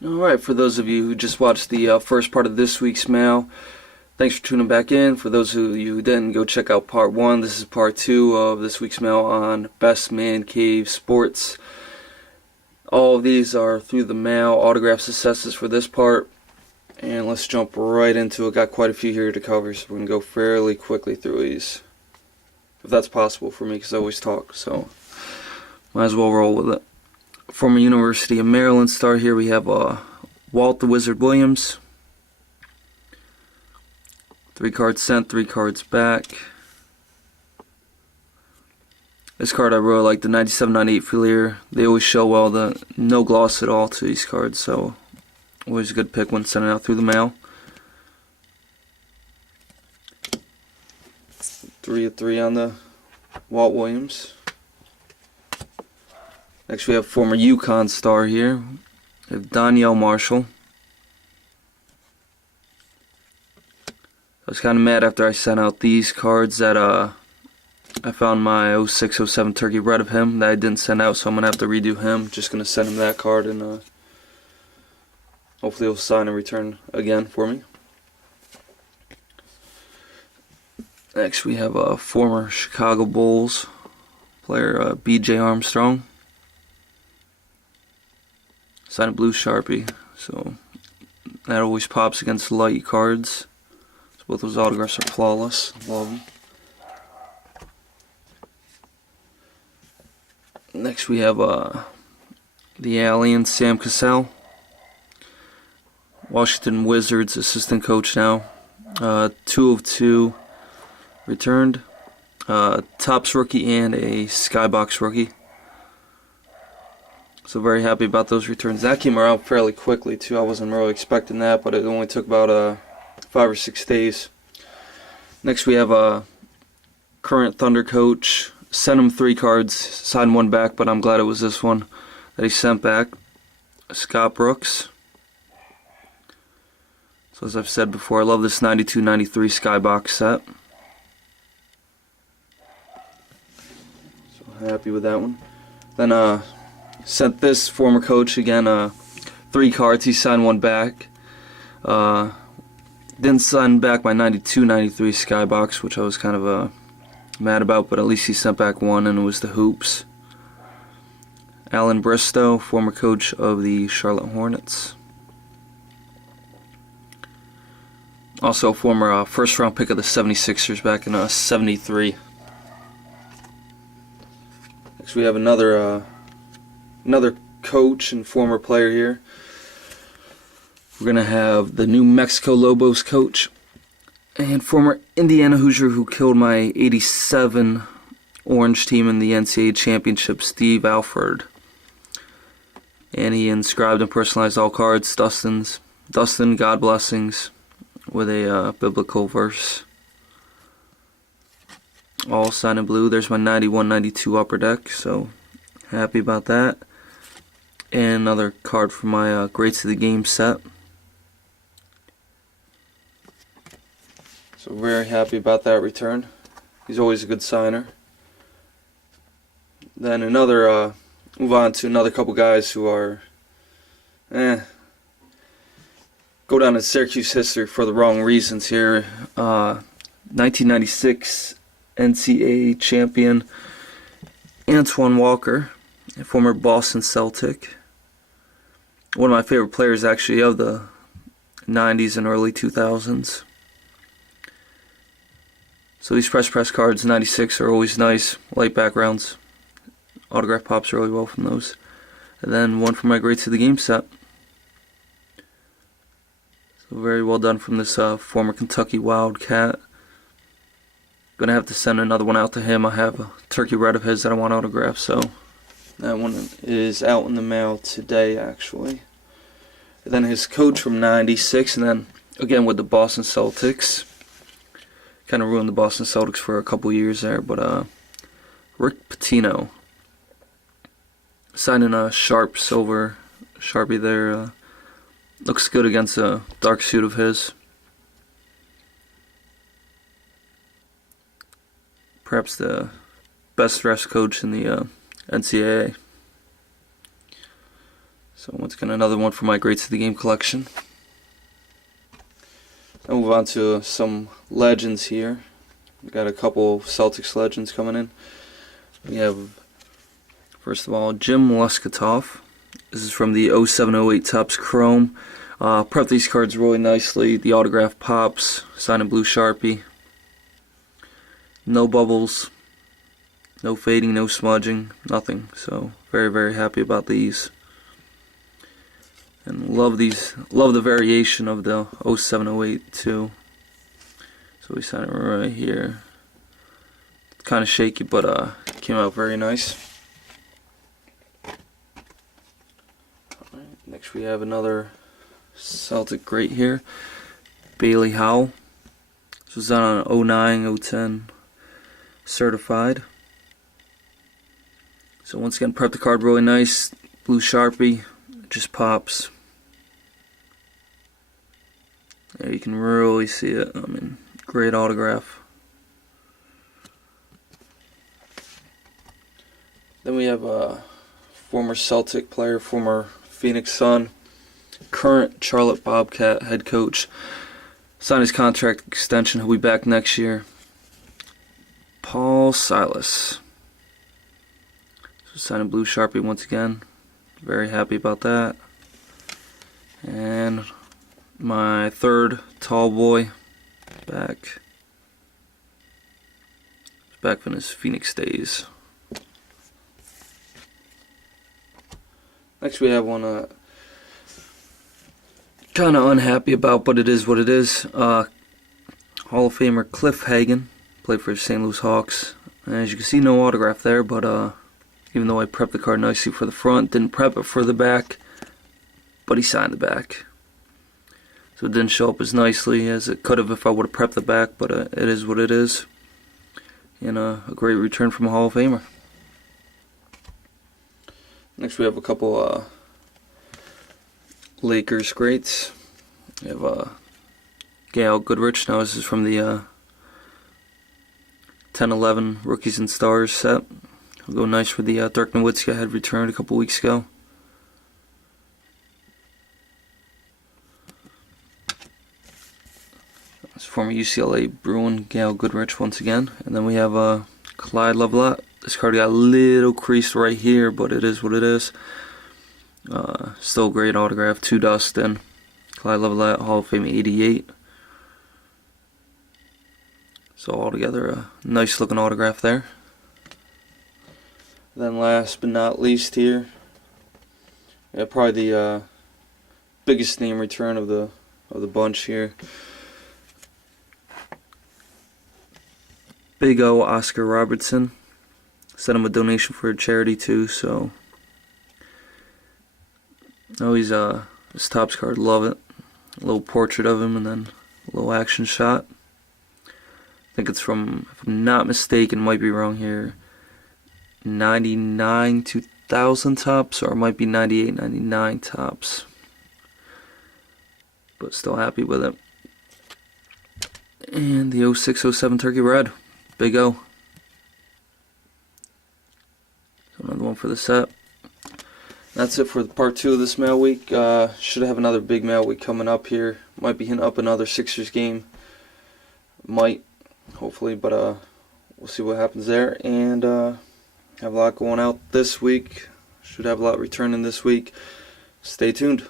Alright, for those of you who just watched the first part of this week's mail, thanks for tuning back in. For those of you who didn't, go check out part 1. This is part 2 of this week's mail on Best Man Cave Sports. All of these are through the mail, autographs, assesses for this part. And let's jump right into it. Got quite a few here to cover, so we're going to go fairly quickly through these. If that's possible for me, because I always talk, so might as well roll with it. Former University of Maryland star here, we have Walt the Wizard Williams. 3 cards sent, 3 cards back. This card I really like, the 97-98 Fleer. They always show well, no gloss at all to these cards, so always a good pick when sending out through the mail. 3 of 3 on the Walt Williams. Next we have former UConn star here. We have Donyell Marshall. I was kind of mad after I sent out these cards that I found my 06-07 Turkey red of him that I didn't send out, so I'm going to have to redo him. Just going to send him that card and hopefully he'll sign and return again for me. Next we have a former Chicago Bulls player, B.J. Armstrong. Signed a blue Sharpie, so that always pops against light cards. So both those autographs are flawless. Love them. Next we have the Alien, Sam Cassell. Washington Wizards assistant coach now. 2 of 2 returned. Topps rookie and a Skybox rookie. So very happy about those returns. That came around fairly quickly too. I wasn't really expecting that, but it only took about 5 or 6 days. Next we have a current Thunder coach. Sent him 3 cards, signed 1 back, but I'm glad it was this one that he sent back. Scott Brooks. So as I've said before, I love this 92-93 Skybox set. So happy with that one. Then sent this former coach again 3 cards. He signed 1 back. Didn't sign back my 92-93 Skybox, which I was kind of mad about, but at least he sent back 1, and it was the Hoops. Alan Bristow, former coach of the Charlotte Hornets. Also former first round pick of the 76ers back in 73. Next we have another coach and former player here. We're going to have the New Mexico Lobos coach and former Indiana Hoosier who killed my 87 Orange team in the NCAA championship, Steve Alford. And he inscribed and personalized all cards. Dustin, God blessings, with a biblical verse. All signed in blue. There's my 91-92 upper deck, so happy about that. And another card for my Greats of the Game set. So very happy about that return. He's always a good signer. Then move on to another couple guys who are go down in Syracuse history for the wrong reasons here. 1996 NCAA champion Antoine Walker, a former Boston Celtic. One of my favorite players actually of the 90s and early 2000s. So these press cards, 96, are always nice, light backgrounds. Autograph pops really well from those. And then one for my Greats of the Game set. So very well done from this former Kentucky Wildcat. Gonna have to send another one out to him. I have a Turkey red of his that I want autographed, so that one is out in the mail today actually. And then his coach from 96, and then again with the Boston Celtics. Kind of ruined the Boston Celtics for a couple years there, but Rick Pitino. Signing a sharp silver Sharpie there. Looks good against a dark suit of his. Perhaps the best dressed coach in the NCAA. So once again, another one for my Greats of the Game collection. I'll move on to some legends here. We got a couple Celtics legends coming in. We have, first of all, Jim Leskatoff. This is from the 07-08 Topps Chrome. Prep these cards really nicely. The autograph pops, signed in blue Sharpie. No bubbles, no fading, no smudging, nothing. So very, very happy about these. And love the variation of the 07-08 too. So we signed it right here. It's kind of shaky, but came out very nice. Alright, next we have another Celtic great here, Bailey Howell. This was done on 09-010 certified. So once again, prep the card really nice. Blue Sharpie, it just pops. There you can really see it. I mean, great autograph. Then we have a former Celtic player, former Phoenix Sun, current Charlotte Bobcat head coach. Signed his contract extension. He'll be back next year. Paul Silas. So signed in blue Sharpie once again. Very happy about that. And my third tall boy back from his Phoenix days. Next we have one kind of unhappy about, but it is what it is. Hall of Famer Cliff Hagan, played for St. Louis Hawks. And as you can see, no autograph there, but even though I prepped the card nicely for the front, didn't prep it for the back, but he signed the back. So it didn't show up as nicely as it could have if I would have prepped the back, but it is what it is. And a great return from a Hall of Famer. Next we have a couple Lakers greats. We have Gail Goodrich. Now this is from the 10-11 Rookies and Stars set. It'll go nice for the Dirk Nowitzki I had returned a couple weeks ago. It's former UCLA Bruin Gail Goodrich once again. And then we have Clyde Lovelett. This card got a little creased right here, but it is what it is. Still great autograph. 2 Dustin. Clyde Lovelett, Hall of Fame 88. So altogether a nice looking autograph there. Then last but not least here, probably the biggest name return of the bunch here. Big O Oscar Robertson. Sent him a donation for a charity too, so he's his Topps card, love it. A little portrait of him and then a little action shot. I think it's from, if I'm not mistaken, might be wrong here, 99 2000 Topps, or it might be 98 99 Topps. But still happy with it. And the 06-07 Turkey Red, Big O. Another one for the set. That's it for part 2 of this mail week. Should have another big mail week coming up here. Might be hitting up another Sixers game. Might, hopefully, but we'll see what happens there. And have a lot going out this week. Should have a lot returning this week. Stay tuned.